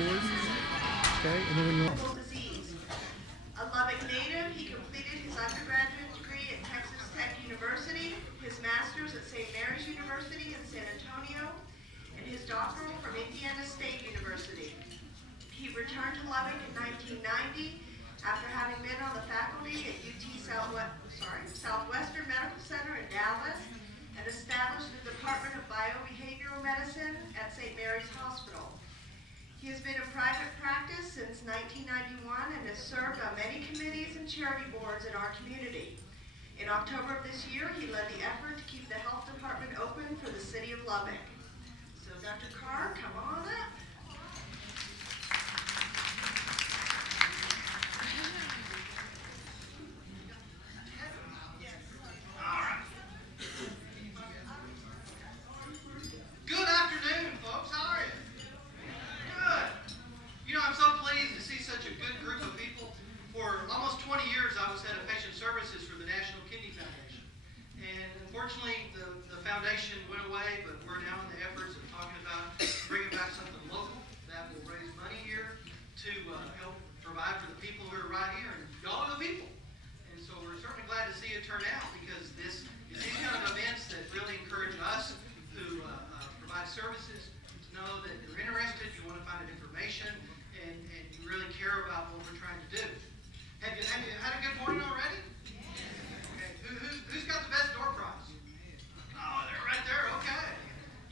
record. Okay, and then when you Disease. A Lubbock native, he completed his undergraduate degree at Texas Tech University, his master's at St. Mary's University in San Antonio, and his doctoral from Indiana State University. He returned to Lubbock in 1990 after having been on the faculty at UT Southwestern Medical Center in Dallas and established the Department of Biobehavioral Medicine at St. Mary's Hospital. He has been in private practice since 1991 and has served on many committees and charity boards in our community. In October of this year, he led the effort to keep the health department open for the city of Lubbock. So Dr. Carr, come on up. Good afternoon, folks. How are you? Good. You know, I'm so pleased to see such a good group of people. For almost 20 years, I was head of patient services for the National Kidney Foundation. And unfortunately, the foundation went away, but we're now in the efforts of talking about bringing back something local that will raise money here to help provide for the people who are right here. And y'all are the people. And so we're certainly glad to see you turn out, because this is these kind of events that really encourage us who provide services to know that you're interested, you want to find out information, and you really care about what we're trying to do. Have you had a good morning already? Okay. Who's got the best door prize? Oh, they're right there. Okay.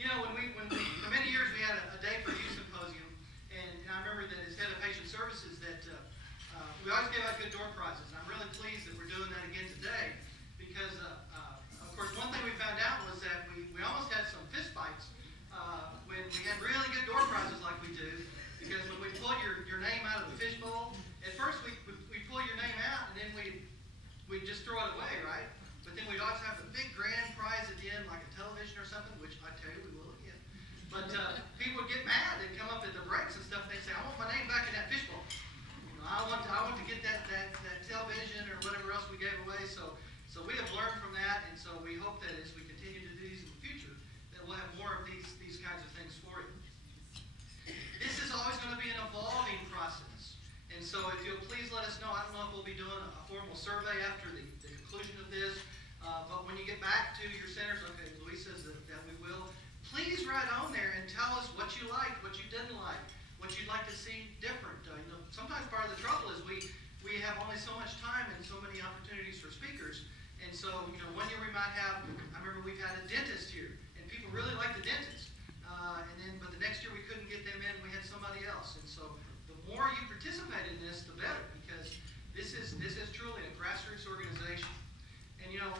You know, when we for many years we had a day for youth symposium, and I remember that as head of patient services that we always gave out good door prizes. And I'm really pleased that we're doing that again today, because of course one thing we found out was that we almost had some fist fights when we had really good door prizes like we do, because when we pull your name out of the fishbowl, at first we pull your name out and then we just throw it away, right? But then we'd always have the big grand prize at the end, like a television or something, which I tell you we will again. But people would get mad. They'd come up at the breaks and stuff, and they'd say, I want my name back in that fishbowl. You know, I want to get that television or whatever else we gave away. So we have learned from that, and so we hope that as we continue to do these in the future, that we'll have more of these kinds of things for you. This is always going to be an evolving process. And so if you'll please let us know, I don't know if we'll be doing a formal survey after the conclusion of this, but when you get back to your centers, okay, Louise says that we will, please write on there and tell us what you liked, what you didn't like, what you'd like to see different. You know, sometimes part of the trouble is we have only so much time and so many opportunities for speakers. And so, you know, one year we might have, I remember we've had a dentist here, and people really like the dentist. But the next year we couldn't get them in, we had somebody else. And so the more you participate in this, the better, because this is truly a grassroots organization. And you know,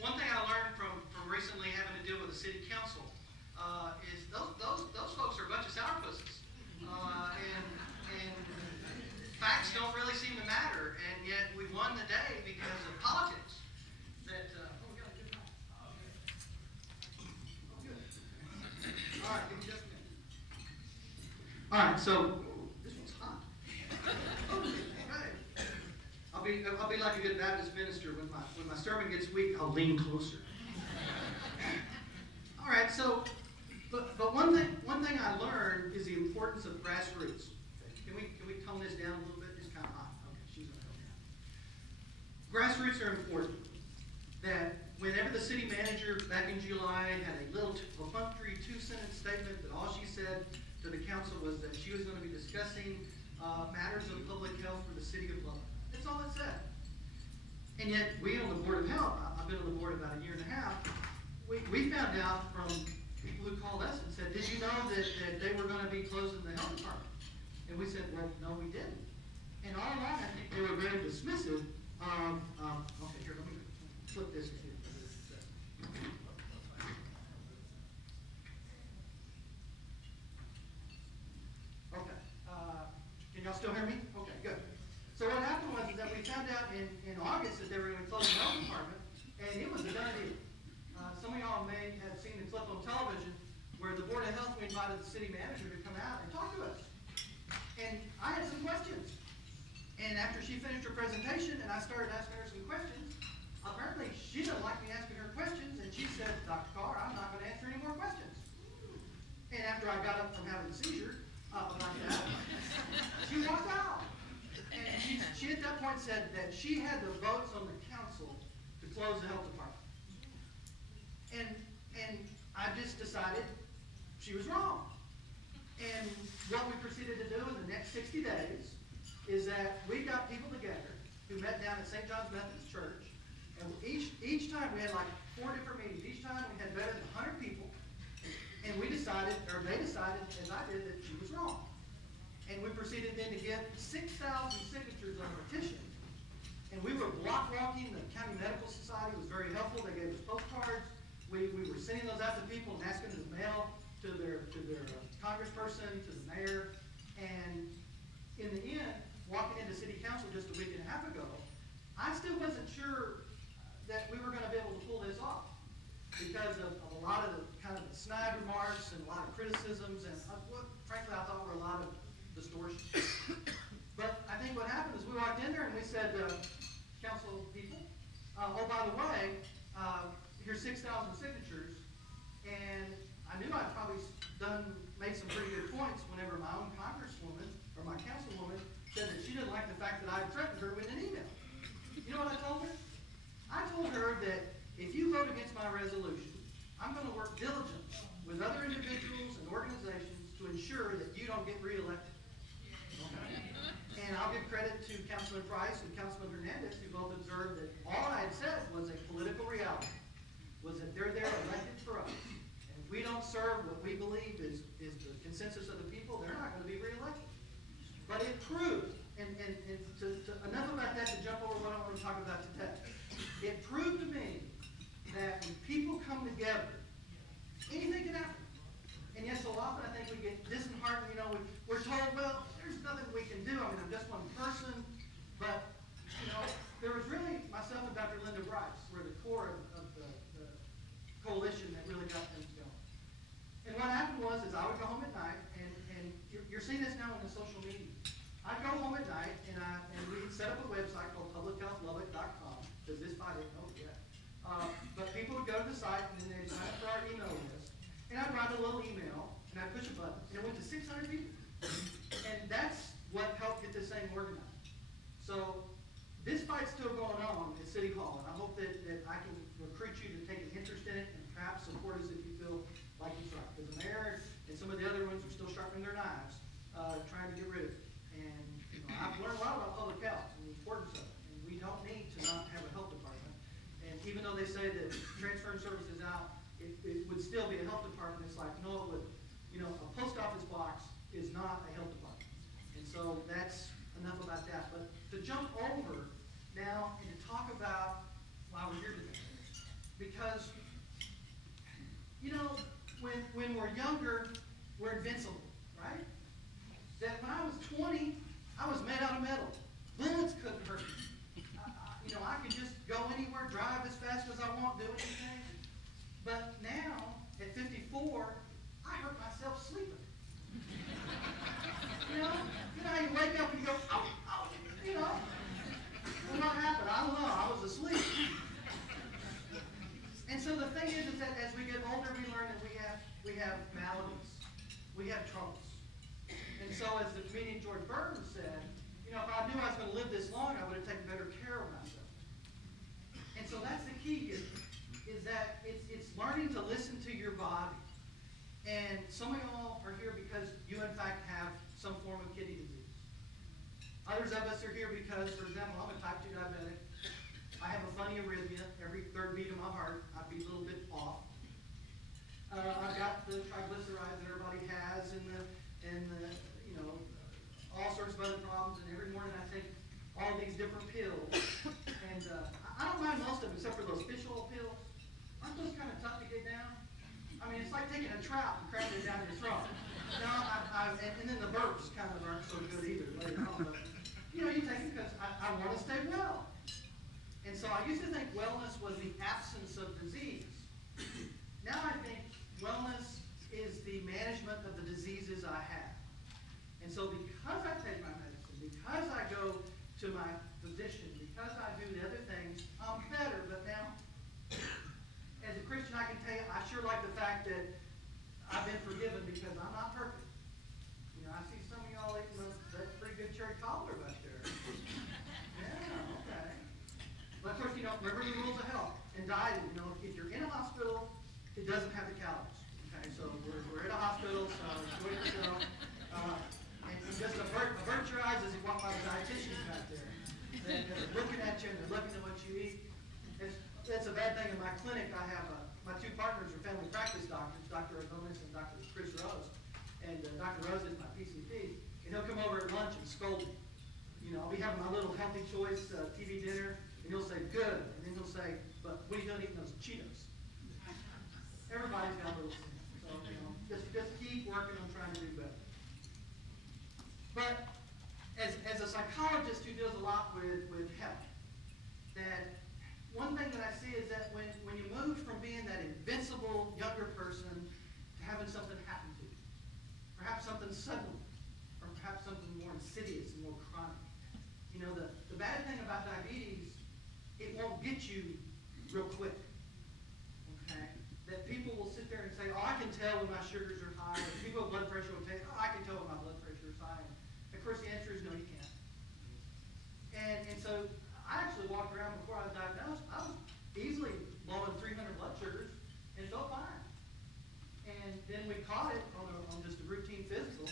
one thing I learned from recently having to deal with the city council is those folks are a bunch of sourpusses. And facts don't really seem to matter, and yet we won the day because of politics. That we got a good night. Oh, good. All right, give me just a minute. All right, so this one's hot. Okay. I'll be like a good Baptist minister. When my sermon gets weak, I'll lean closer. All right, so but one thing I learned is the importance of grassroots. Okay. Can we tone this down a little bit? It's kind of hot. Okay, she's gonna tone down. Grassroots are important. That whenever the city manager back in July had a little perfunctory 2-sentence statement that all she said to the council was that she was going to be discussing matters of public health for the city of Lubbock. That's all it said. And yet we on the Board of Health, I've been on the board about 1.5 years, we found out from people who called us and said, did you know that they were going to be closing the health department? And we said, well, no, we didn't. And all along, I think they were very dismissive of, okay, here, let me flip this here. Okay. Can y'all still hear me? Okay, good. So what happened was that we found out in August that they were going to close the health department, and it was a done deal. Some of y'all may have seen the clip on television where the Board of Health, we invited the city manager to come out and talk to us. And I had some questions. And after she finished her presentation and I started asking her some questions, apparently she didn't like me asking her questions, and she said, Dr. Carr, I'm not going to answer any more questions. And after I got up from having a seizure, like that, she at that point said that she had the votes on the council to close the health department. And I just decided she was wrong. And what we proceeded to do in the next 60 days is that we got people together who met down at St. John's Methodist Church. And each time we had like 4 different meetings. Each time we had better than 100 people. And we decided, or they decided, as I did, that she was wrong. And we proceeded then to get 6,000 signatures on a petition. And we were block walking. The County Medical Society was very helpful. They gave us postcards. We were sending those out to people and asking them to mail to their congressperson, to the mayor. And in the end, walking into city council just a week and a half ago, I still wasn't sure that we were going to be able to pull this off because of a lot of the kind of the snide remarks and a lot of criticisms and what, frankly, I thought were a lot of distortion. But I think what happened is we walked in there and we said, council people, oh, by the way, here's 6,000 signatures, and I knew I'd probably made some pretty good points whenever my own congresswoman or my councilwoman said that she didn't like the fact that I threatened her with an email. You know what I told her? I told her that if you vote against my resolution, I'm going to work diligently with other individuals and organizations to ensure that you don't get reelected. And I'll give credit to Councilman Price and Councilman Hernandez, who both observed that all I had said was a political reality, was that they're there elected for us. And if we don't serve what we believe is the consensus of the people, they're not going to be reelected. But it proved, and enough about that to jump over what I want to talk about today. It proved to me that when people come together, anything can happen. And yes, so often I think we get disheartened, we're told, well, there's nothing we can do. I mean, I'm just one person. But, there was really myself and Dr. Linda Bryce were the core of the coalition that really got things going. And what happened was, is I would go home at night, and you're seeing this now in the social media. I'd go home at night, and we'd set up a website called publichealthlubbock.com, because this fight didn't know it yet. But people would go to the site, and then they'd sign up for our email list. And I'd write a little email, and I'd push a button, and it went to 600 people. And that's what helped get this thing organized. So this fight's still going on at City Hall, and I hope that I can recruit you to take an interest in it and perhaps support us if you feel like it's right. Because the mayor and some of the other ones are still sharpening their knives, trying to get rid of it. And I've learned a lot about public health and the importance of it. And we don't need to not have a health department. And even though they say that transferring services out, it would still be a health department. It's like, no, it would. A post office box is not a health department. And so that's enough about that. But to jump over now and to talk about why we're here today. Because, when we're younger, we're invincible, right? That when I was 20, I was made out of metal. Bullets couldn't hurt me. I could just go anywhere, drive as fast as I want, do anything. But now, at 54, I hurt myself sleeping. How you wake up and you go, oh, Well, what happened? I don't know. I was asleep. And so the thing is that as we get older, we learn that we have maladies. We have troubles. And so as the comedian George Burton said, if I knew I was going to live this long, I would have taken better care of myself. And so that's the key is that it's learning to listen to your body. And some of y'all are here because you, in fact, have some form of kidney disease. Others of us are here because, for example, I'm a type 2 diabetic. I have a funny arrhythmia. Every third beat of my heart, I'd be a little bit off. I've got the triglycerides that everybody has and all sorts of other problems. And every morning I take all these different pills. And I don't mind most of them except for those fish oil pills. Aren't those kind of tough to get down? I mean, it's like taking a trout and cramming it down your throat. And then the burps kind of aren't so good either later on. But, you take it because I want to stay well. And so I used to think wellness was the absence of disease. Now I think wellness is the management of the diseases I have. And so because I take my medicine, because I go to my physician, because I do the other things, I'm better. But now, as a Christian, I can tell you, I sure like the fact that I've been forgiven because I'm not perfect. I see some of y'all eating that pretty good cherry cobbler back there. remember the rules of health. And dieting, you know, if you're in a hospital, it doesn't have the calories. Okay, so we're in a hospital, so enjoy yourself. And just avert your eyes as you walk by the dietitians back there. They're looking at you and they're looking at what you eat. That's a bad thing. In my clinic, I have my two partners are family practice doctors, Dr. Adonis and Dr. Chris Rose. And Dr. Rose is my PCP. And he'll come over at lunch and scold me. You know, I'll be having my little healthy choice TV dinner, and he'll say, good. And then he'll say, but what are you doing eating those Cheetos? Everybody's got a little sin. So, you know, just keep working on trying to do better. But as a psychologist who deals a lot with health, that one thing that I see is that when you move from being that invincible younger person to having something happen to you, perhaps something sudden, or perhaps something more insidious and more chronic. You know, the bad thing about diabetes, it won't get you real quick. Okay? That people will sit there and say, oh, I can tell when my sugars are high. And people with blood pressure will tell you, oh, I can tell when my blood pressure is high. And of course, the answer is no, you can't. And so I actually walked around before I was diagnosed. I was easily low in 300 blood sugars and felt fine. And then we caught it on just a routine physical,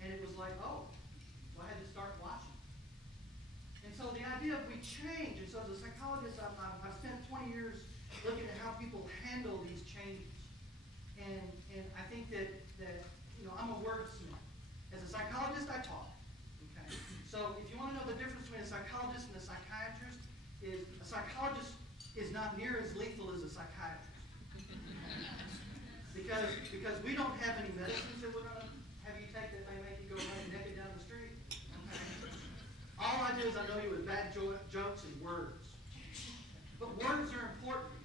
and it was like, oh, so I had to start watching. And so the idea of we change, and so as a psychologist, I've spent 20 years looking at how people handle these changes. And I think that you know, I'm a wordsmith. As a psychologist, I talk. Okay? So if you want to know the difference between a psychologist and a psychiatrist, is a psychologist is not near as lethal as a psychiatrist. Because we don't have any medicines that we're going to have you take that may make you go running naked down the street. Okay? All I do is I know you with bad jokes and words. But words are important.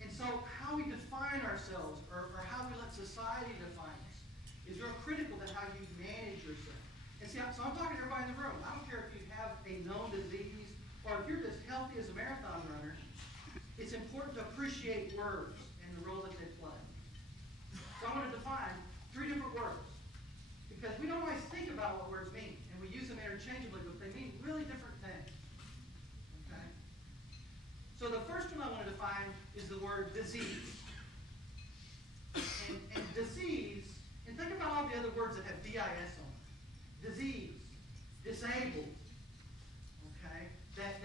And so how we define ourselves, or how we let society define us, is real critical to how you manage yourself. And see, so I'm talking to everybody in the room. I don't care if you have a known disease, or if you're as healthy as a marathon runner. It's important to appreciate words and the role that they play. So I want to define 3 different words. Because we don't always think about what words mean, and we use them interchangeably, but they mean really different things. Okay? So the first one I want to define is the word disease. And disease, and think about all the other words that have DIS on them. Disease, disabled. Okay? That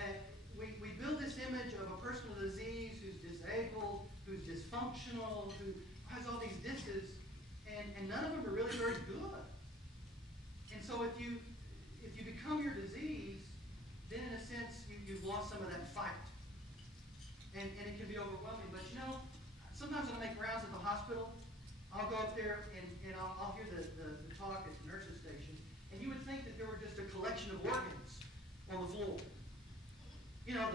we build this image of a person with a disease who's disabled, who's dysfunctional, who has all these disses, and none of them are really very good. And so if you become your disease, then in a sense you've lost some of that fight. And it can be overwhelming. But you know, sometimes when I make rounds at the hospital, I'll go up there and I'll hear the talk at the nurse's station, and you would think that there were just a collection of organs on the floor. You know,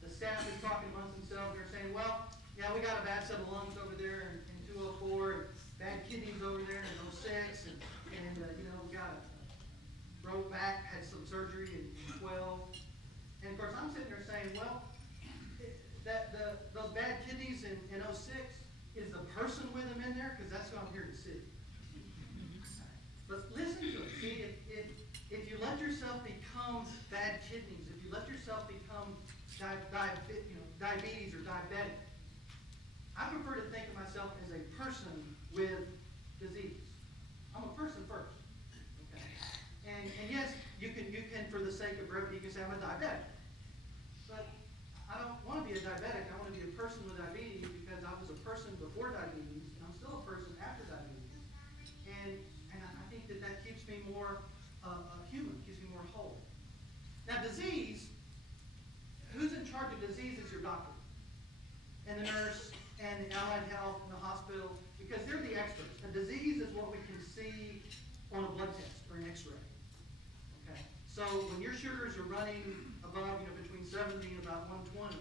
the staff is talking amongst themselves. They're saying, well, yeah, we got a bad set of lungs over there in 204, and bad kidneys over there in 06, and you know, we got a broke back, had some surgery in 12. And of course, I'm sitting there saying, well, those bad kidneys in 06, is the person with them in there? Because that's what I'm here to see. But listen to it. See, if you let yourself become bad kidneys, if you let yourself become diabetes or diabetic, I prefer to think of myself as a person with disease. I'm a person first. Okay? And yes, you can, for the sake of brevity, you can say I'm a diabetic. But I don't want to be a diabetic. I want to be a person with diabetes because I was a person before diabetes, and I'm still a person after diabetes. And I think that keeps me more human, keeps me more whole. Now, disease, who's in charge of disease is your doctor, and the nurse, and the allied health, and the hospital, because they're the experts. A disease is what we can see on a blood test or an x-ray. Okay? So when your sugars are running above, between 70 and about 120,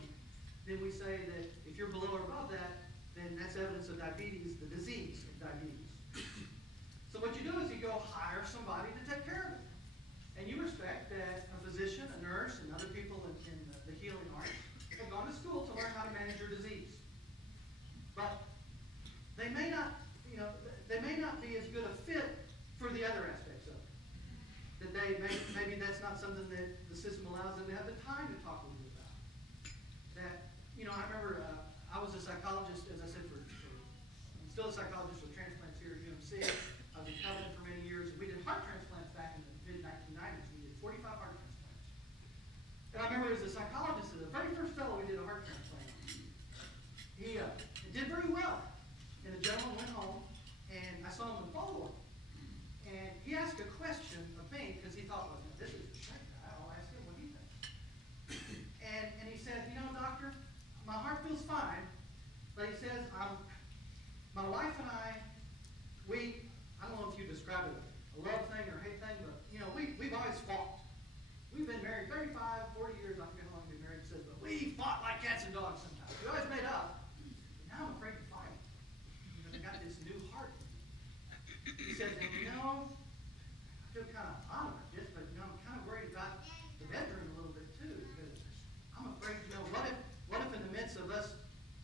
then we say that if you're below or above that, then that's evidence of diabetes, the disease of diabetes. So what you do is you go hire somebody to take care of it. And you respect that a physician, a nurse, and other people in the healing arts have gone to school to learn how to manage your disease. But they may not be as good a fit for the other aspects of it. That maybe that's not something that the system allows them to have the time to talk with you about. a psychologist, as I said, I'm still a psychologist for transplants here at UMC. I've been traveling for many years. We did heart transplants back in the mid-1990s. We did 45 heart transplants. And I remember as a psychologist, the very first fellow we did a heart transplant on, he did very well. And the gentleman went home, and I saw him in follow-up. And he asked a question of me, because he thought, well, this is a straight guy. I'll ask him what he thinks. And he said, you know, doctor, my heart feels fine, but he says, my wife and I don't know if you describe it a love thing or hate thing, but, you know, we've always fought. We've been married 35, 40 years, I forget how long we've been married, he says, but we fought like cats and dogs sometimes. We always made up. Now I'm afraid to fight, because I got this new heart. He says, and you know, I feel kind of odd about this, but, you know, I'm kind of worried about the bedroom a little bit, too, because I'm afraid, you know, what if in the midst of us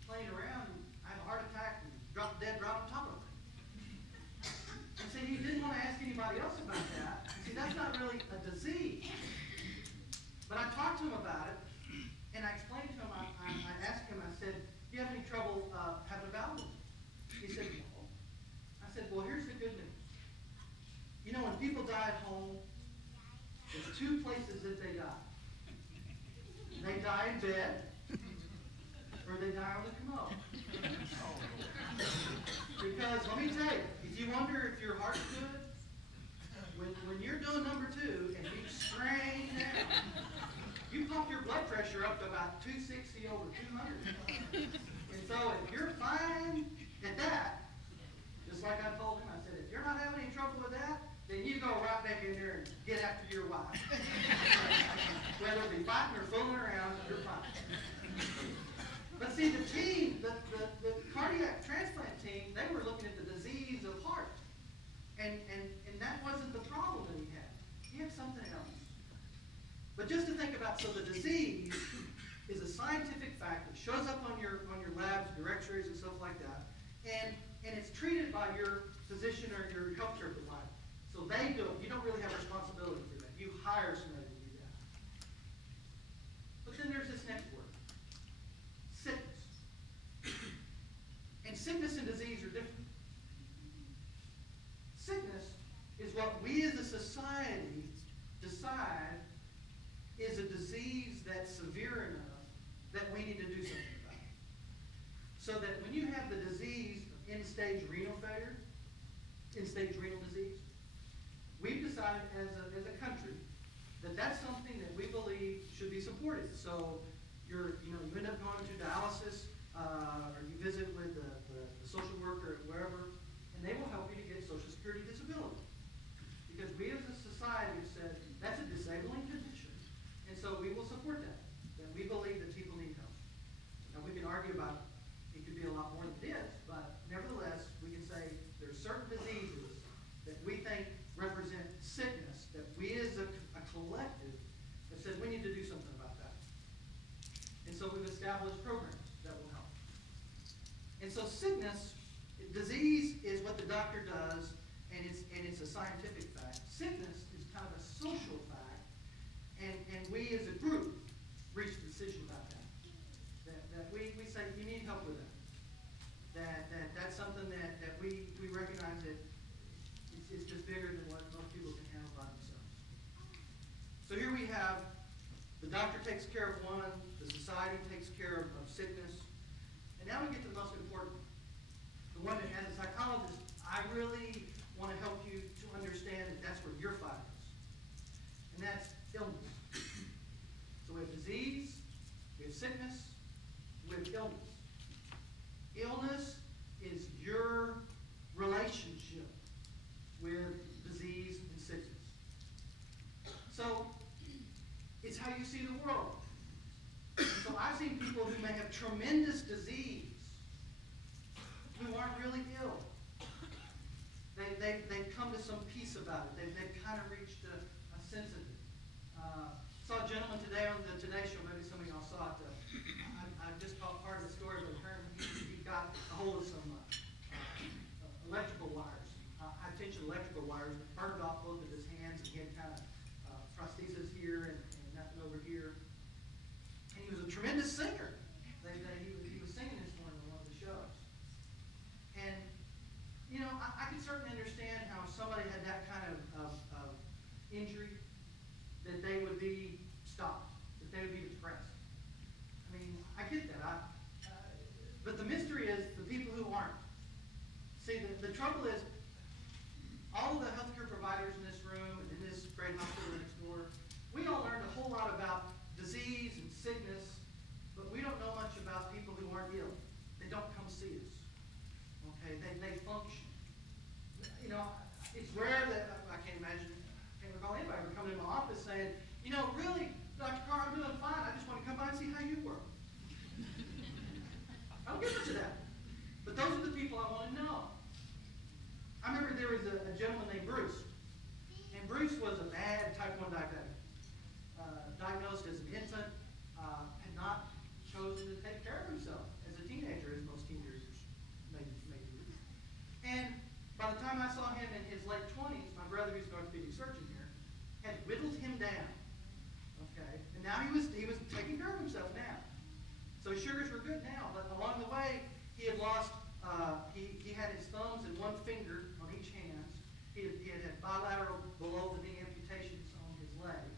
playing around, I have a heart attack and drop dead right on top of it? And see, he didn't want to ask anybody else about that. See, that's not really a disease. But I talked to him about it, and I explained to him, I asked him, I said, do you have any trouble having a bowel movement? He said, no. I said, well, here's the good news. You know, when people die at home, there's two places that they die. They die in bed, or they die on the commode. Because, let me tell you, if you wonder if your heart's good, when you're doing number 2 and you strain down, you pump your blood pressure up to about 260 over 200. And so if you're fine at that, just like I told him, I said, if you're not having any trouble with that, then you go right back in there and get after your wife. Whether it be fighting or fooling around, you're fine. But see, the team, the cardiac transplant team, they were looking at the disease of heart. And that wasn't the problem that he had. He had something else. But just to think about, so the disease is a scientific fact that shows up on your labs, your x-rays and stuff like that. And it's treated by your physician or your healthcare provider. So they do it. You don't really have responsibility for that. You hire somebody to do that. But then there's this next word. Sickness. And sickness and disease are different. Sickness is what we as a society decide is a disease that's severe enough that we need to do something about it. So that when you have the disease of end-stage renal failure, end-stage renal disease, we've decided as a country that that's something that we believe should be supported. So you end up going to dialysis, or you visit with the social worker or wherever, and they will help you to get Social Security disability. Because we as a society have said that's a disabling condition, and so we will support that. That we believe that people need help. Now we can argue about it could be a lot more than it is, but nevertheless we can say there's certain diseases that we think represent sickness that we as a collective have said we need to do something about that. And so we've established programs that will help. And so disease is what the doctor does, and it's a scientific fact. Sickness is kind of a social fact, and we as a group reach a decision about that. That we say you need help with that. That's something that we recognize that it's just bigger than what most people can handle by themselves. So here we have the doctor takes care of one, the society takes care of sickness, and now we get to the most important one. The one that, as a psychologist, I really want to help you to understand that that's where your fight is. And that's illness. So we have disease, we have sickness, we have illness. Illness is your relationship with disease and sickness. So it's how you see the world. So I've seen people who may have tremendous disease who aren't really ill. They've come to some peace about it. They've kind of reached a sense of it. Saw a gentleman today on the Today Show. Maybe some of y'all saw it. I just caught part of the story, but apparently he got a hold of some electrical wires, high-tension electrical wires, that burned off both of his hands, and he had kind of prosthesis here and nothing over here. And he was a tremendous singer. He was singing this morning on one the mystery is the people who aren't. See, the trouble is, all of the healthcare providers in this room and in this great hospital next door, we all learned a whole lot about disease and sickness, but we don't know much about people who aren't ill. They don't come see us. Okay, they function. You know, it's rare that I can't recall anybody ever coming in my office saying, you know, really, Dr. Carr, I'm doing fine. I just want to come by and see how you work. I don't get much of that. But those are the people I want to know. I remember there was a gentleman named Bruce. And Bruce was a bad type 1 diabetic. Diagnosed as an infant, had not chosen to take care of himself as a teenager, as most teenagers may do. And by the time I saw him in his late 20s, my brother, who's an orthopedic surgeon here, had whittled him down. Okay? And now he was taking care of himself now. So his sugars were good now, but along the way, he had lost, he had his thumbs and 1 finger on each hand. He had bilateral below the knee amputations on his legs.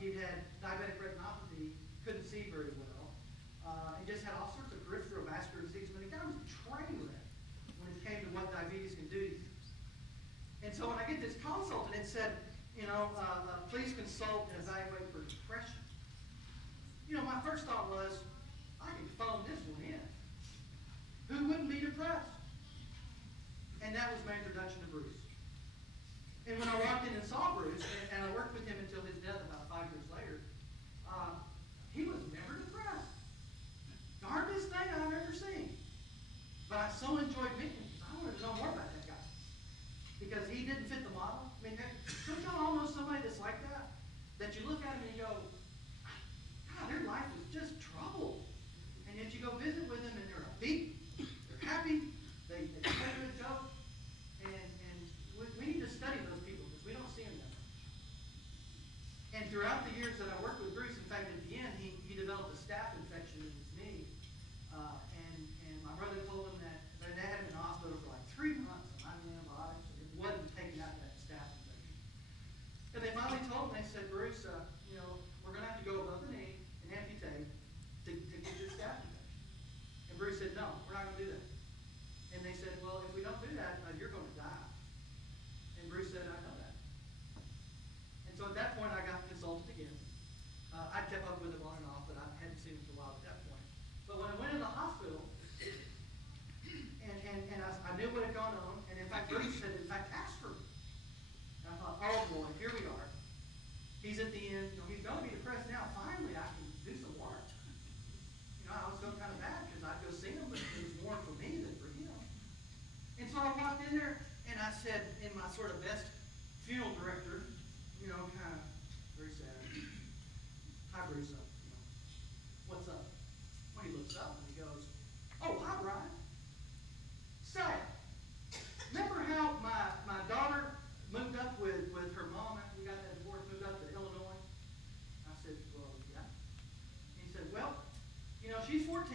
He had diabetic retinopathy, couldn't see very well. He just had all sorts of peripheral vascular disease. I mean, the guy was a train wreck when it came to what diabetes can do to you. And so when I get this consult and it said, you know, please consult and evaluate for depression. You know, my first thought was, I can phone this one in. Who wouldn't be depressed? And that was my introduction to Bruce. And when I walked in and saw Bruce, and I worked with him until his death about 5 years later, he was never depressed. Darndest thing I've ever seen. But I so enjoyed meeting him because I wanted to know more about that guy. Because he didn't fit the model. I mean, don't y'all all know somebody that's like that? That you look at him and you go, God, their life is just trouble. And yet you go visit with them and they're upbeat, they're happy, they tell you a joke. And we need to study those people because we don't see them that much. And throughout the years that I worked with Bruce, in fact, at the end, he developed a staph infection in his knee. And my brother told him that they had him in the hospital for like 3 months on antibiotics. It wasn't taking out that staph infection. And they finally told him, they said, Bruce, you know, we're going to have to go above the knee and amputate to get this staph infection. And Bruce said, no, we're not going to do that. And they said, well, if we don't do that, you're going to die. And Bruce said, I know that. And so at that point, I got consulted again. I kept up with him on and off, but I hadn't seen him for a while at that point. But when I went in the hospital, and I knew what had gone on, and in fact, Bruce said, in fact, ask for me. And I thought, oh boy, here we are. He's at the end. You know, he's going to be depressed now. Finally, I can do some work. You know, I was feeling kind of bad because I'd go see him, but it was more for me than for him. And so I walked in there, and I said, in my sort of best funeral director, you know, kind of very sad, hi, Bruce, you know, what's up? Well, he looks up and he goes, oh, hi, Brian. Say, remember how my daughter moved up with her mom after we got that divorce, moved up to Illinois? I said, well, yeah. He said, well, you know, she's 14,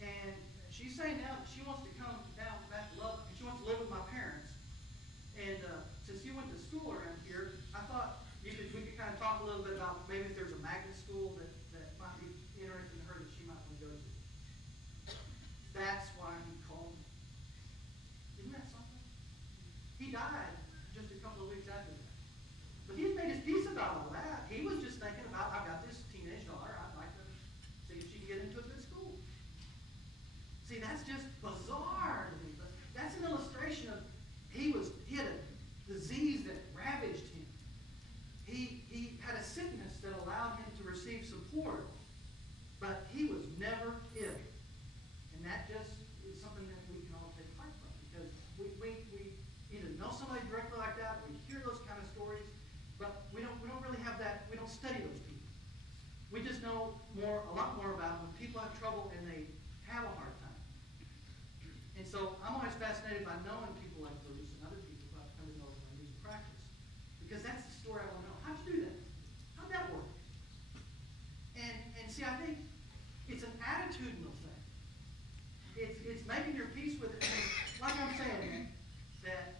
and she's saying now that she wants to come down back to Lubbock, and she wants to live with my parents. And since you went to school around here, I thought we could kind of talk a little bit about maybe if there's a magnet school that might be interesting to her that she might want to go to. That's why he called me. Isn't that something? He died just a couple of weeks after that. But he had made his peace about all that. He was just thinking about, I've got this teenage daughter, I'd like to see if she can get into a good school. See, that's just bizarre to me. But that's an illustration of he had a disease that ravaged him. He had a sickness that allowed him to receive support, but he was never ill. And that just is something that we can all take heart from, because we either know somebody directly like that, we hear those kind of stories, but we don't really have that. We don't study those people. We just know a lot more about when people have trouble and they have a hard time. And so I'm always fascinated by knowing people like Bruce and other people who I've come to know from my music practice, because that's the story I want to know. How'd you do that? How'd that work? And see, I think it's an attitudinal thing. It's making your peace with it. I mean, like I'm saying, that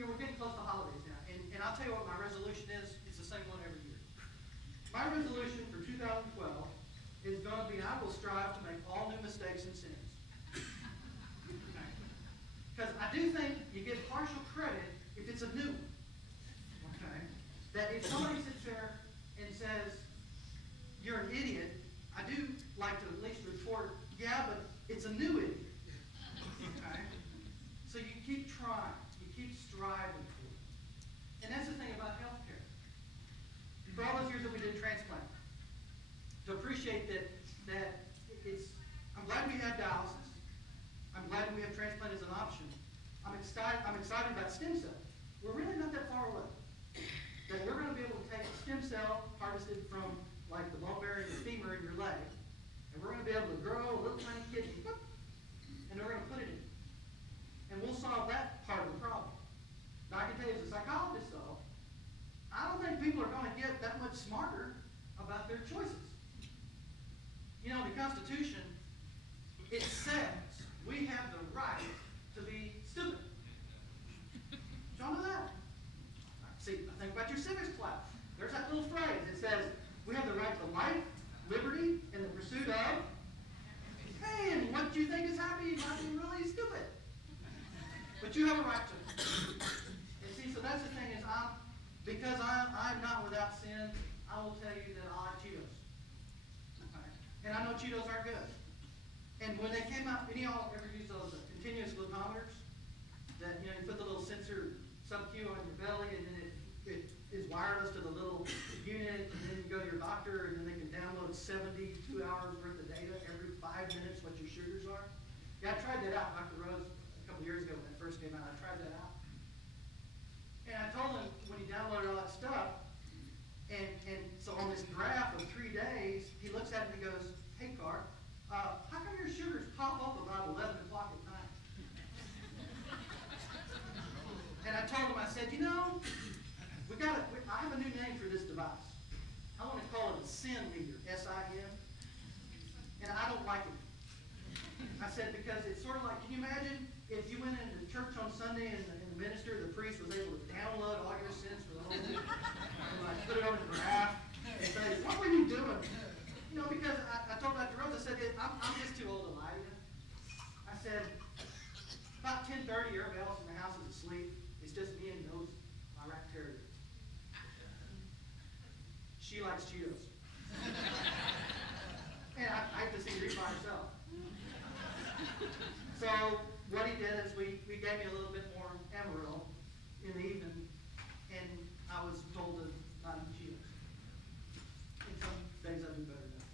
we're getting close to holidays now, and I'll tell you what my resolution is. It's the same one every year. My resolution for 2012 is going to be, I will strive to make all new mistakes and sins. Because I do think you get partial credit if it's a new one. Okay? That if somebody sits there and says, you're an idiot, I do like to at least retort, yeah, but it's a new idiot. Okay? So you keep trying. You keep striving for it. And that's the thing about healthcare. For all those years that we did transplant, to appreciate that it's, I'm glad we have dialysis. I'm glad we have transplant as an option. I'm excited about stem cells. We're really not that far away. That we're going to be able to take a stem cell harvested from like the bone marrow and the femur in your leg, and we're going to be able to grow a little tiny kidney, and we're going to put it in. And we'll solve that part of the problem. Now I can tell you as a psychologist though, I don't think people are going to get that much smarter about their choices. You know, the Constitution, it says we have the right to be stupid. Did y'all know that? See, think about your civics class. There's that little phrase. It says, we have the right to life, liberty, and the pursuit of. Hey, and what you think is happy, you might be really stupid. But you have a right to. And see, so that's the thing is, because I'm not without sin, I will tell you that I like Cheetos. Okay? And I know Cheetos aren't good. And when they came out, any of y'all ever use those continuous glucometers? That, you know, you put the little sensor sub-Q on your belly, and then it is wireless to the little unit, and then you go to your doctor, and then they can download 72 hours worth of data every 5 minutes what your sugars are. Yeah, I tried that out. Dr. Rose, a couple years ago when that first came out, I tried that out. And I told him when he downloaded all that stuff, and so on this graph of 3 days, he looks at it and he goes, hey, Carr, how come your sugars pop up about 11 o'clock at night? And I told him, I said, you know, I have a new name for this device. I want to call it a sin meter, S-I-N. And I don't like it. I said, because it's sort of like, can you imagine if you went into church on Sunday and the minister, the priest, was able to download all your sins for the whole week and like put it on a graph and say, what were you doing? You know, because I told Dr. Rose, I said, I'm just too old to lie to you. I said, about 10:30, everybody else in the house is asleep. It's just me and Nose, my rat terrier. She likes Cheetos. And I have to see her eat by herself. So what he did is we gave me a little bit more Amarillo in the evening, and I was told to not eat Cheetos. And some days I do better than others.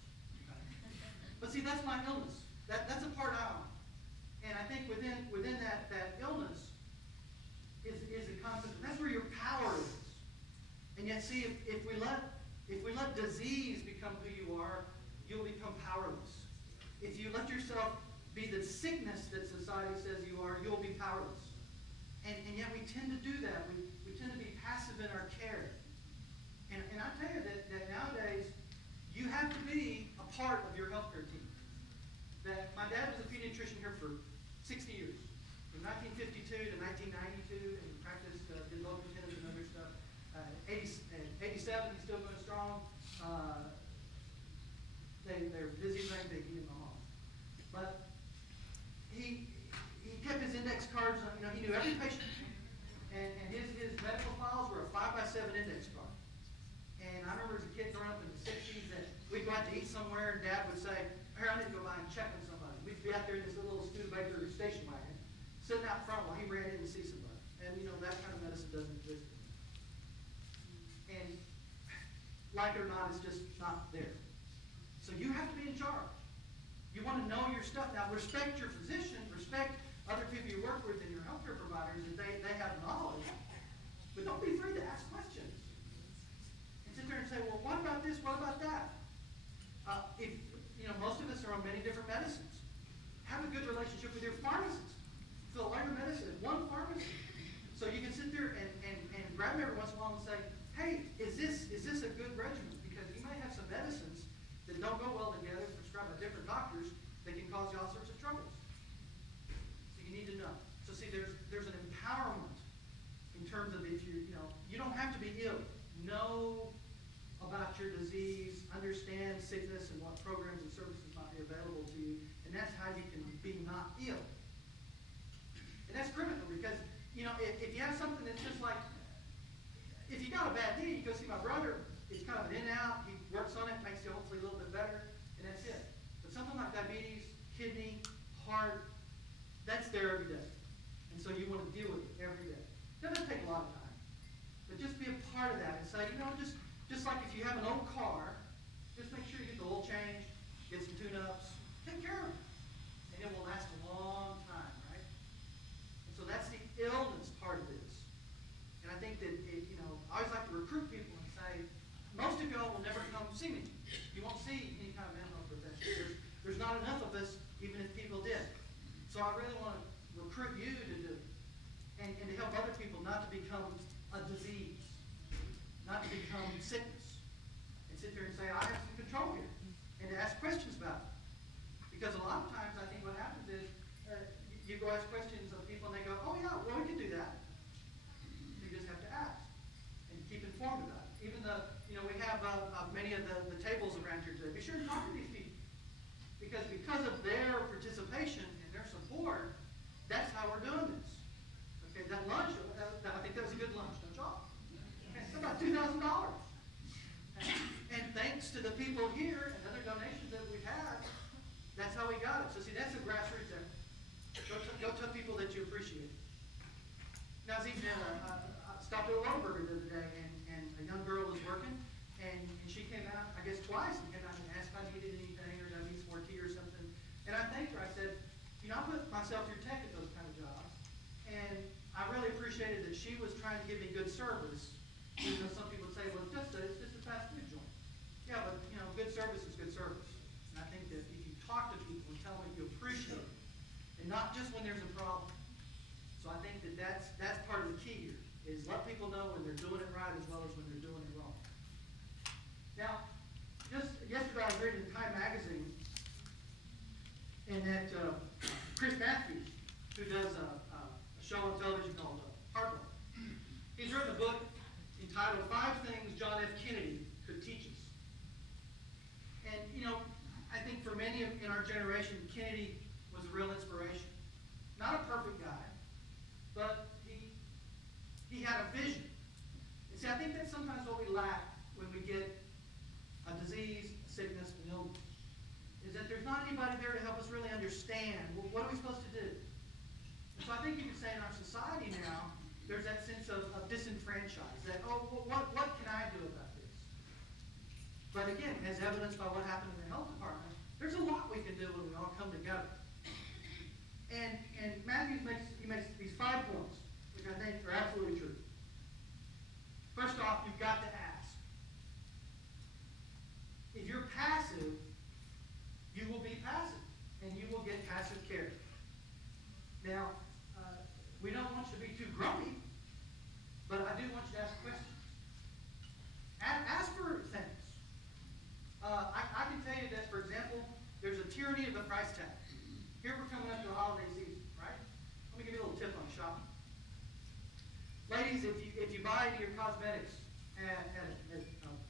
But see, that's my illness. That's a part of it. And I think within that illness is a concept. That's where your power is. And yet, see, if we let disease become who you are, you'll become powerless. If you let yourself be the sickness that society says you are, you'll be powerless. And yet we tend to do that. We tend to be passive in our care. And I tell you that nowadays, you have to be a part of your healthcare team. That my dad was a pediatrician here for 60 years. From 1952 to 1992, and practiced, did local tenants and other stuff. 87, he's still going strong. They're busy playing biggie in the home. But he kept his index cards, you know, he knew every patient. And his medical files were a 5x7 index card. And I remember as a kid growing up in the 60s that we'd go out to eat somewhere and Dad would say, here, I need to go by and check on somebody. We'd be out there in this little Studebaker station wagon, sitting out front while he ran in to see somebody. And, you know, that kind of medicine doesn't exist. And like it or not, it's just not there. So you have to be in charge. You want to know your stuff. Now, respect your physician, respect other people you work with and your healthcare providers, that they have knowledge. But don't be afraid to ask questions. And sit there and say, well, what about this? What about that? If you know, most of us are on many different medicines. Have a good relationship with your pharmacist. Fill all your medicine at one pharmacy. So you can sit there and grab them every once in a while and say, hey, is this a good regimen? Because you may have some medicines that don't go well together, prescribed by different doctors, that can cause you all sorts of troubles. So you need to know. So see, there's an empowerment in terms of if you don't have to be ill. Know about your disease, understand understand sickness and what programs and services might be available to you, and that's how you can be not ill. And that's critical because, you know, if you have something that's just like, if you got a bad knee, you go see my brother, it's kind of an in-out, he works on it, makes you hopefully a little bit better, and that's it. But something like diabetes, kidney, heart, that's there every day. And so you want to deal with it every day. It doesn't take a lot of time. But just be a part of that and say, you know, just like if you have an old car, just make sure you get the oil change, get some tune-ups, take care of it. And it will last a long time, right? And so that's the illness part of this. And I think that, you know, I always like to recruit people and say, most of y'all will never come see me. You won't see any kind of mental health professional. There's not enough of us, even if people did. So I really want to recruit you to do it. And to help other people not to become a disease, not to become sickness. And sit there and say, I have some control here. And to ask questions about it. Because a lot of times I think what happens is you go ask questions of people and they go, oh yeah, well we can do that. You just have to ask and keep informed about it. Even you know, we have many of the tables around here today. Be sure to talk to these people. Because of their participation and their support, that's how we're doing this. Okay, that lunch, I think that was a good lunch, don't y'all? It's about $2,000. And thanks to the people here and other donations that we've had, that's how we got it. So see, that's a grassroots effort. Go tell people that you appreciate it. Now, I was eating I stopped at a Whataburger the other day, and a young girl was working, and she came out, I guess twice, and came out and asked if I needed anything or if I need some more tea or something. And I thanked her. I said, you know, I put myself through tech at those kind of jobs, and I really appreciated that she was trying to give me good service. Even though some people would say, well, it's just a fast food joint. Yeah, but, you know, good service is good service. And I think that if you talk to people and tell them you appreciate it, and not just when there's a problem. So I think that that's part of the key here, is let people know when they're doing it right as well as when they're doing it wrong. Now, just yesterday I was reading Time Magazine, and that Chris Matthews, who does a show on television called Hardball, he's written a book entitled 5 Things John F. Kennedy Could Teach Us. And, you know, I think for many in our generation, Kennedy was a real inspiration. Not a perfect guy, but he had a vision. And see, I think that's sometimes what we lack when we get a disease, a sickness, an illness, is that there's not anybody there to help us really understand, well, what are we supposed to do? And so I think you could say in our society now, there's that sense of disenfranchised, that, oh, well, what can I do about this? But again, as evidenced by what happened in the health department, there's a lot we can do when we all come together. And Matthews makes these 5 points, which I think are absolutely true. First off, you've got to ask. If you're passive, you will be passive, and you will get passive care. Now, we don't want you to be too grumpy, but I do want you to ask questions. Ask for things. I can tell you that, for example, there's a tyranny of the price tag. Here we're coming up to the holiday season, right? Let me give you a little tip on shopping. Ladies, if you buy your cosmetics at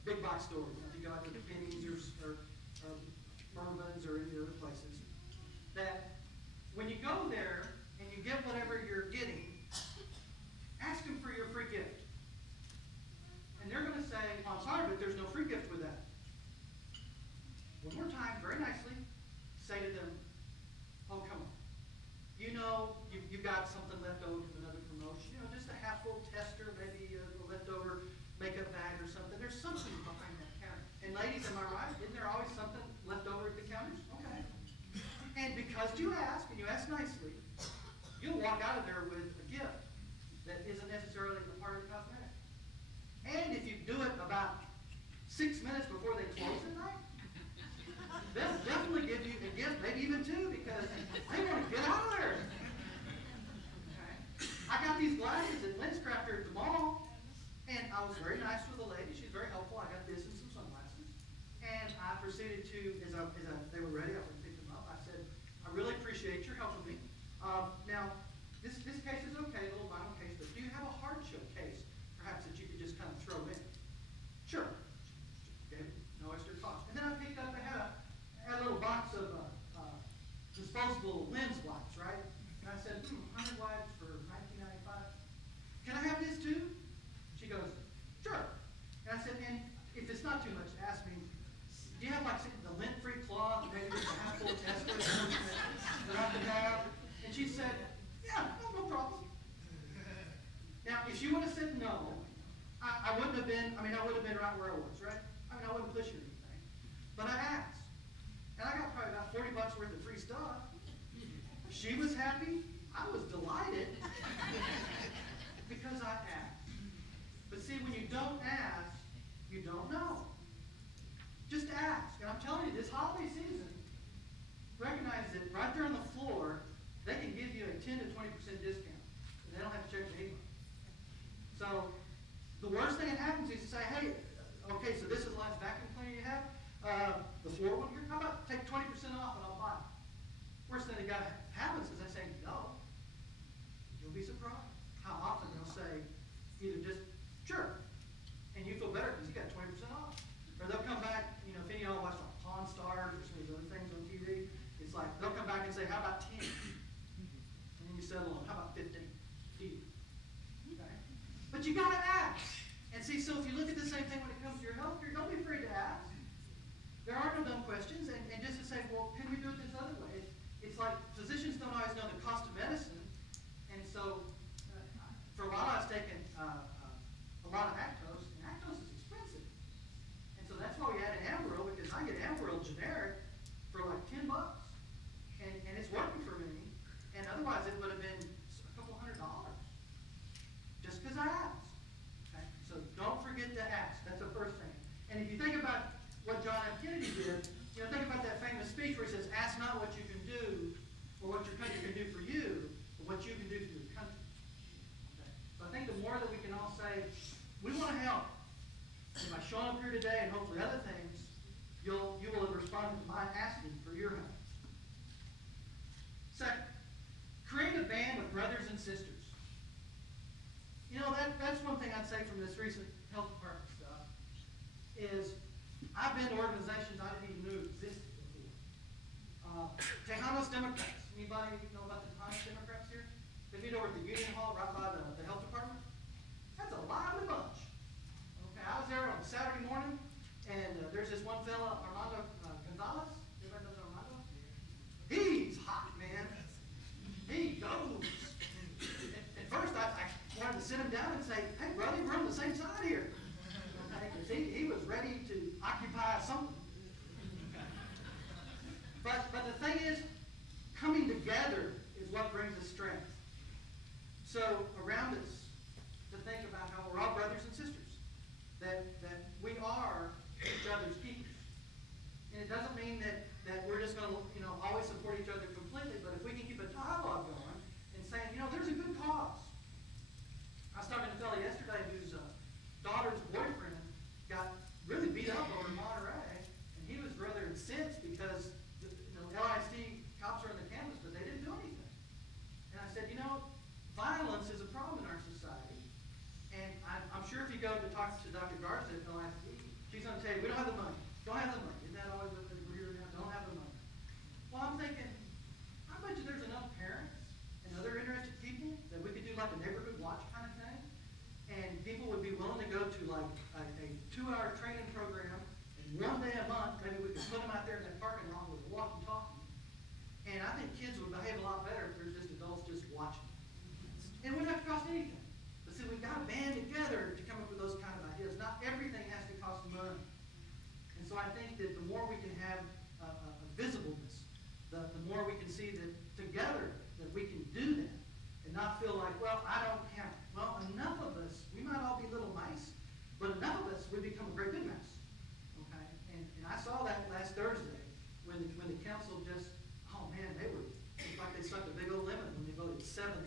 big box stores, if you go out to Penny's or Mervyn's or any other places, that when you go there and you get whatever you're getting, ask them for your free gift. And they're going to say, oh, I'm sorry, but there's no free gift with that. One more time, very nicely, say to them, oh, come on. You know, you've got something left over from another promotion. You know, just a half-full tester, maybe a leftover makeup bag or something. There's something behind that counter. And ladies, am I right? Isn't there always something left over at the counters? Okay. And because you ask, and you ask nicely, you'll walk out of there with a gift that isn't necessarily a part of the cosmetic. And if you do it about 6 minutes before they close at night, they'll definitely give you a gift, maybe even 2, because they want to get out of there. Okay. I got these glasses at LensCrafter at the mall, and I was very nice with the lady. She's very helpful. I got this and some sunglasses. And I proceeded to, as they were ready, I went and picked them up. I said, I really appreciate your helping me. Now, this case is okay, a little vinyl case, but do you have a hardship case, perhaps, that you could just kind of throw in? Sure. Okay, no extra cost. And then I I wouldn't have been, I would have been right where I was, right? I wouldn't push anything. But I asked. And I got probably about $40 worth of free stuff. She was happy. I was delighted because I asked. But see, when you don't ask, you don't know. Just ask. And I'm telling you, this holiday season, recognize that right there on the floor, they can give you a 10 to 20% discount. And they don't have to check your email. So the worst thing that happens is to say, hey, okay, so this is the last vacuum cleaner you have. The floor one here, how about take 20% off and I'll buy it? Worst thing that happens is they say no. You'll be surprised how often they'll say either just, sure, and you feel better because you got 20% off. Or they'll come back, if any of y'all watch like Pawn Stars or some of these other things on TV, it's like they'll come back and say, how about 10? And then you settle on, how about 15? Deal. Okay? But you gotta ask. And see, so if you look at the same thing when it comes to your health care, don't be afraid to ask. There are no dumb questions, and just to say, well, can we do it this other way? It's like physicians don't always know the cost of medicine, and so for a while I was taking a lot of Actos, and Actos is expensive. And so that's why we added Ambril, because I get Ambril generic for like $10. And it's working for me, and otherwise it would have been a couple $100 just because I asked. Okay? So don't forget to ask. That's the first thing. And if you think about what John F. Kennedy did, think about that famous speech where he says, ask not what you can do or what your country can do for you, but what you can do for your country. Okay? So I think the more that we can all say, we want to help. And by showing up here today and hopefully other things, you will have responded to my asking for your help. Second, create a band of brothers and sisters. That's one thing I'd say from this recent health department stuff is I've been to organizations I didn't even know existed before. Tejanos Democrats. Anybody know about the Tejanos Democrats here? They meet over at the Union Hall right by the health department. That's a lively bunch. Okay, I was there on Saturday morning, and there's this one fella, Armando Gonzalez. Everybody knows Armando? He's hot, man. He goes. At first, I wanted to sit him down and say, hey, brother, we're on the same side here. Okay, because he was ready to occupy something. But the thing is, coming together is what brings us strength. So around us, to think about how we're all brothers and sisters, that we are each other's keepers. And it doesn't mean that we're just going to always support each other completely, but if we can keep a dialogue going and saying, there's a good cause. I was talking to a fellow yesterday whose daughter's boyfriend got really beat up over in Monterey, and he was rather incensed because LISD cops are on the campus, but they didn't do anything. And I said, violence is a problem in our society. And I'm sure if you go to talk to Dr. Garza at LISD, she's going to tell you, we don't have the money. Don't have the money. Isn't that always what we're hearing now? Don't have the money. Well, I'm thinking, I bet you there's enough parents and other interested people that we could do like a neighborhood watch kind of thing. And people would be willing to go to like a 2-hour training program, and one day a month, maybe we could put them out there in that parking lot with a walkie-talkie. And I think kids would behave a lot better if there's just adults just watching. And it wouldn't have to cost anything. But see, we've got to band together to come up with those kind of ideas. Not everything has to cost money. And so I think that the more we can have a visibleness, the more we can see that together that we can do that and not feel like, well, I don't count. Well, enough of us, we might all be little mice, but enough of us, we become a great big mouse. Okay? And I saw that last Thursday when the council just, oh man, it's like they sucked a big old lemon when they voted 7-0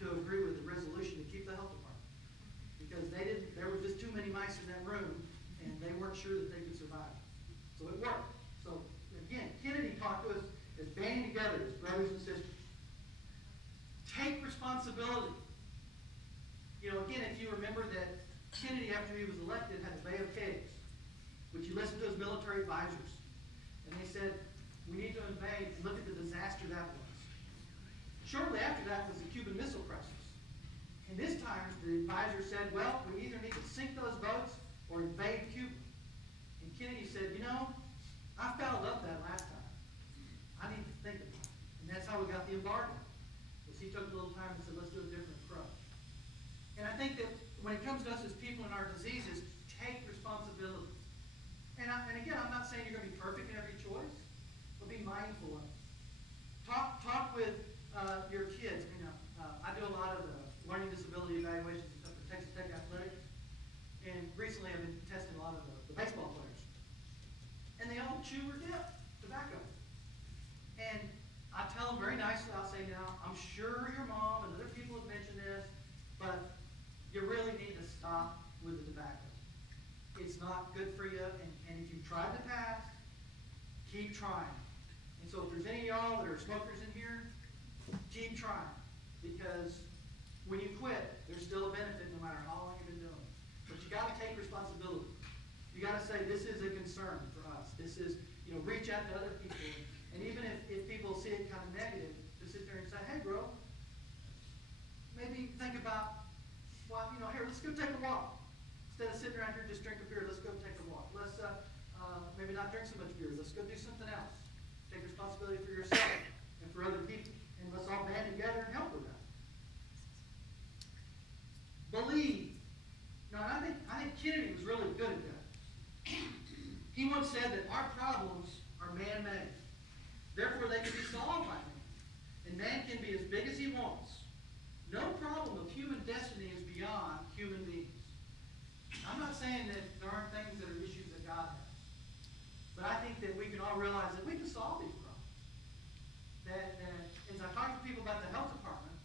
to agree with the resolution to keep the health department. Because there were just too many mice in that room, and they weren't sure that they could survive. So it worked. So again, Kennedy talked to us as banding together as brothers and sisters. Take responsibility. Again, if you remember that Kennedy, after he was elected, had the Bay of Pigs, which he listened to his military advisors. And they said, we need to invade, and look at the disaster that was. Shortly after that was the Cuban Missile Crisis. And this time, the advisor said, well, we either need to sink those boats or invade Cuba. And Kennedy said, I fouled up that last time. I need to think about it. And that's how we got the embargo. Because he took a little time and said, let's do a different approach. And I think that when it comes to us as people in our diseases, take responsibility. And again, I'm not saying you're going to be perfect in every choice, but be mindful of it. Talk with your kids. I do a lot of the learning disability evaluations and stuff for Texas Tech Athletics. And recently I've been testing a lot of the baseball players. And they all chew or dip tobacco. And I tell them very nicely, I'll say, now, I'm sure your mom and other people have mentioned this, but you really need to stop with the tobacco. It's not good for you, and if you've tried the past, keep trying. And so if there's any of y'all that are smokers in here, keep trying. Because when you quit, there's still a benefit no matter how long you've been doing it. But you got to take responsibility. You got to say, this is a concern for us. This is, reach out to other people. And even if people see it kind of negative, to sit there and say, hey, bro, maybe think about, here, let's go take a walk. Instead of sitting around here just drink a beer, let's go take a walk. Let's maybe not drink so much beer. Let's go do something else. Take responsibility for yourself and for other people. And let's all band together and help with that. Believe. Now, I think Kennedy was really good at that. He once said that our problems are man-made. Therefore, they can be solved by man. And man can be as big as he wants. No problem of human destiny is beyond human beings. I'm not saying that there aren't things that are issues that God has. But I think that we can all realize that we can solve these problems. That as I talk to people about the health department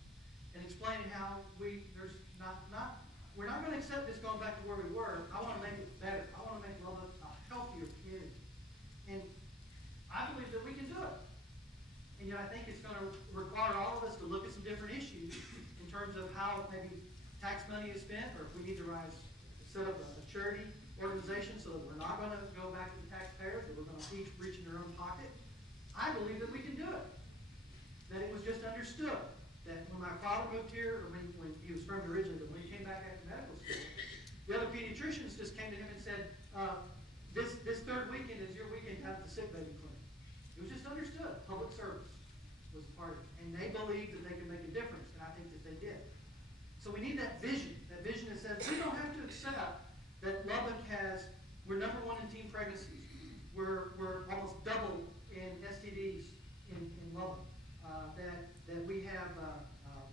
and explaining how we're not going to accept this going back to where we were. I want to make it better. I want to make Lubbock a healthier community. And I believe that we can do it. And yet I think it's going to require all of us to look at some different issues in terms of how maybe tax money is spent, or if we need to set up a charity organization so that we're not going to go back to the taxpayers, that we're going to each reach in their own pocket. I believe that we can do it. That it was just understood that when my father moved here, or when he was from originally, but when he came back after medical school, the other pediatricians just came to him and said, this third weekend is your weekend to have the sick baby clinic. It was just understood. Public service was a part of it. And they believed that they could make a difference, and I think that they did. So we need that vision that says we don't have to accept that Lubbock we're number one in teen pregnancies. We're almost double in STDs in Lubbock. That we have,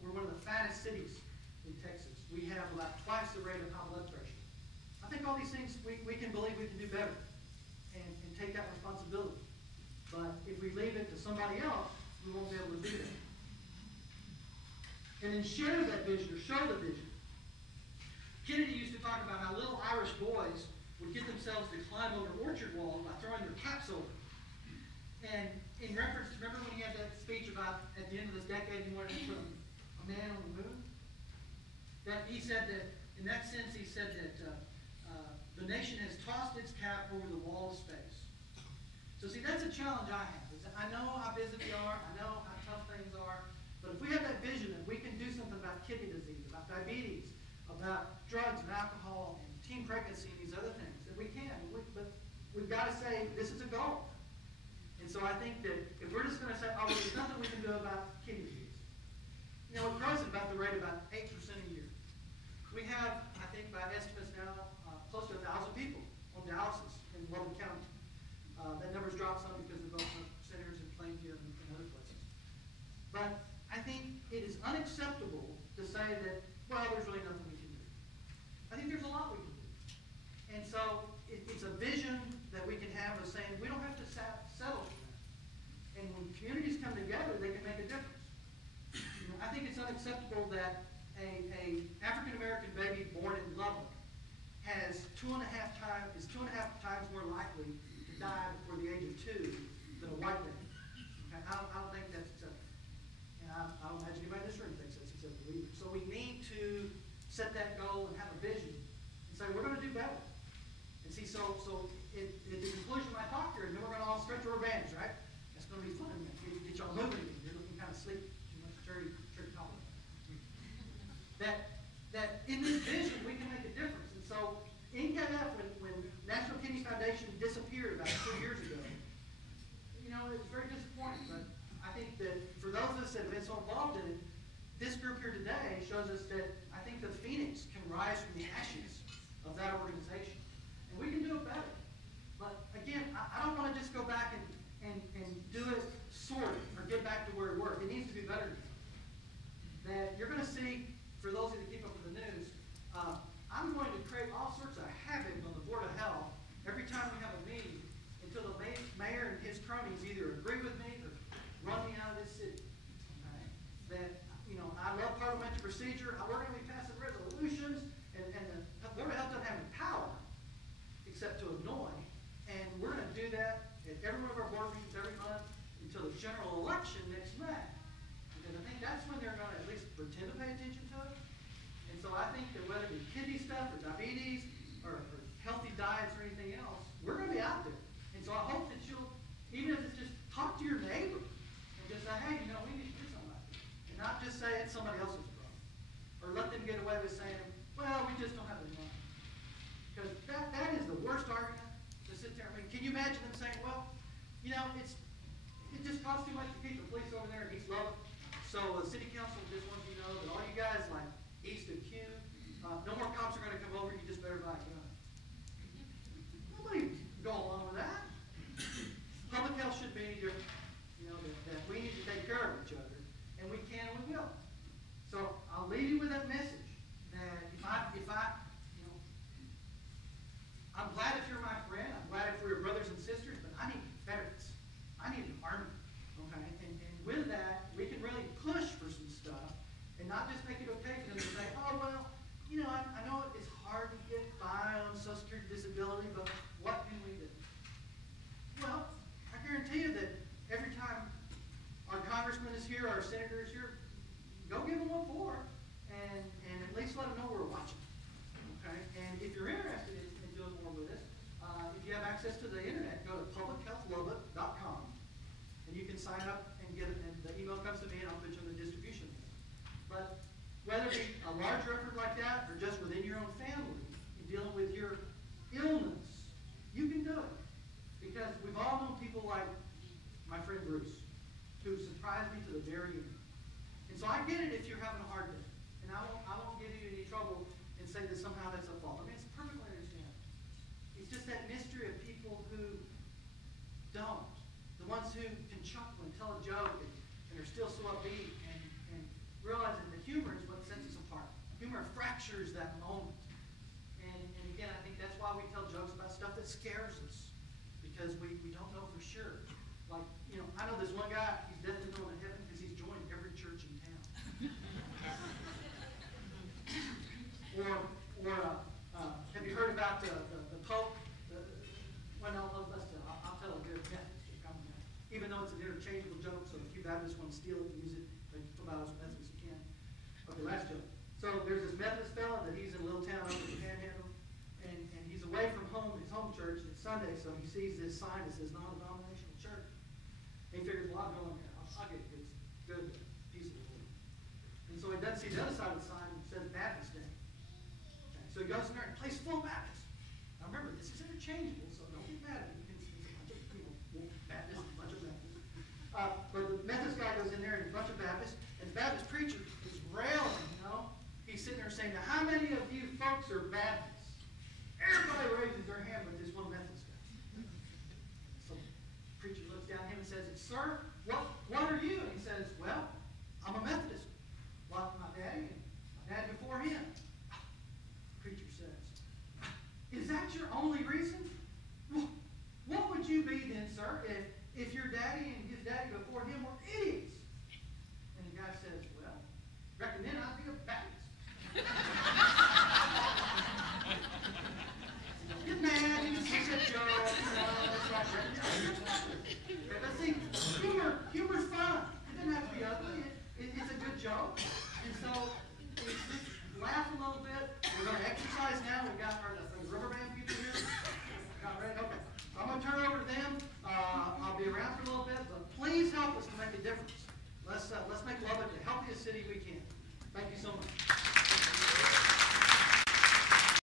we're one of the fattest cities in Texas. We have about twice the rate of high blood pressure. I think all these things we can believe we can do better and take that responsibility. But if we leave it to somebody else, we won't be able to do that. And then share that vision, or show the vision. Kennedy used to talk about how little Irish boys would get themselves to climb over orchard walls by throwing their caps over. And in reference, remember when he had that speech about at the end of this decade he wanted to put a man on the moon? That he said that, in that sense, he said that the nation has tossed its cap over the wall of space. So see, that's a challenge I have. I know how busy we are, I know how tough things are, but if we have that vision that we can do something about kidney disease, about diabetes, about drugs and alcohol and teen pregnancy and these other things, that we can. But we've got to say, this is a goal. And so I think that if we're just going to say, oh, well, there's nothing we can do about kidney disease. It grows at about the rate of about 8% a year. We have, I think by estimates now, close to 1,000 people on dialysis in Lubbock County. That number's dropped some because we've opened up centers in Plainview and other places. But I think it is unacceptable to say that, well, there's really nothing we can do. I think there's a lot we can do. And so it's a vision that we can have of saying we don't have to settle for that. And when communities come together, they can make a difference. I think it's unacceptable that a African American baby born in Lubbock is 2.5 times more likely to die before the age of 2 than a white baby. Okay? I don't think that's acceptable. And I don't imagine anybody in this room thinks that's acceptable either. So we need to set that goal and have a vision and say we're going to do better. And see, so at the conclusion of my talk here, and then we're going to all stretch our bands, right? That's going to be fun. Get y'all moving again. You're looking kind of sleepy. Too much trick talking. That in this vision we can make a difference. And so NKF, when National Kidney Foundation disappeared about 2 years ago, it was very disappointing. But I think that for those of us that have been so involved in it, this group here today shows us that I think the phoenix can rise from the ashes of that organization. And we can do it better. But again, I don't want to just go back and do it sort of, or get back to where we were. It needs to be better than that. You're going to see, for those of you that keep up with the news, I'm going to create all sorts of havoc on the Board of Health every time we have a meeting until the mayor and his cronies either agree with me or run me out of this city. Okay? That, I love parliamentary procedure. We're going to be passing resolutions, and the Board of Health doesn't have any power except to annoy. And we're going to do that at every one of our board meetings every month until the general election next May. Because I think that's when they're going to at least pretend to pay attention to it. And so I think that whether it be kidney stuff or diabetes or healthy diets or anything else, we're going to be out there. And so I hope that you'll, even if it's just talk to your neighbor and just say, hey, we need to do something about this. And not just say it's somebody else's problem. Or let them get away with saying, well, we just don't have the money. Because that is the worst argument to sit there. I mean, can you imagine them saying, well, it just costs too much to keep the police over there in East Lubbock. So the city council just wants you to know that all you guys like east of Q, no more cops are going to come over. You just better buy a gun. Nobody go along with that. Public health should be any different. That we need to take care of each other, and we can and we will. So I'll leave you with that message that I'm glad if you're my friend. I'm glad if we're brothers and sisters, but I need Confederates. I need an army. Okay? And with that, we can really push for some stuff and not just make it okay for them to say, oh, well, I know it's hard to get by on Social Security disability, but what can we do? Well, I guarantee you that every time our congressman is here, our senator is here, go give them one for, and at least let them know we're watching. Okay? And if you're interested in doing more with us, if you have access to the internet, go to publichealthlubbock.com, and you can sign up and get it, and the email comes to me, and I'll put you on the distribution list. But whether it be a larger effort like that, or just within your own family, in dealing with your illness, you can do it. Because we've all known people like my friend Bruce, who surprised me to the very end. And so I get it if you're having a hard day. And I won't give you any trouble and say that somehow that's a fault. I mean, it's perfectly understandable. It's just that mystery of people who don't. The ones who can chuckle and tell a joke and are still so upbeat and realizing that humor is what sets us apart. Humor fractures that moment. And again, I think that's why we tell jokes about stuff that scares us. Because we don't know for sure. Like, I know this one guy, he's definitely going to heaven because he's joined every church in town. Have you heard about the Pope? I'll tell a good Methodist joke. Even though it's an interchangeable joke, so if you Baptists want to steal it and use it, like about us Methodists, you can. Okay, last joke. So there's this Methodist fella that he's in a little town over in the Panhandle, and he's away from home, his home church, and it's Sunday, so he sees this sign that says non-denominational church. And he figures, well, I'll go in there. I'll get good piece of the Lord. And so he doesn't see the other side of the sign that says Baptist Day. Okay, so he goes in there and plays full Baptist. Now remember, this is interchangeable, so don't get mad at me. It's a bunch of Baptists, a bunch of Methodists. But the Methodist guy goes in there and a bunch of Baptists, and the Baptist preacher is railing, He's sitting there saying, now how many of you folks are Baptists? Everybody raises their hand but this one Methodist guy. So the preacher looks down at him and says, sir, what are you? And he says, well, I'm a Methodist. Like my daddy and my dad before him. The preacher says, is that your only reason? Well, what would you be then, sir, if your daddy and his daddy before him were idiots? And the guy says, well, reckon then I'd be a Baptist. Get mad, you just a joke, it's like, but see, humor's fun. It doesn't have to be ugly. It's a good joke. And so, just laugh a little bit. We're going to exercise now. We've got the rubber band people here. Got ready? Okay. I'm going to turn it over to them. I'll be around for a little bit, but please help us to make a difference. Let's make Lubbock the healthiest city we can. Thank you so much.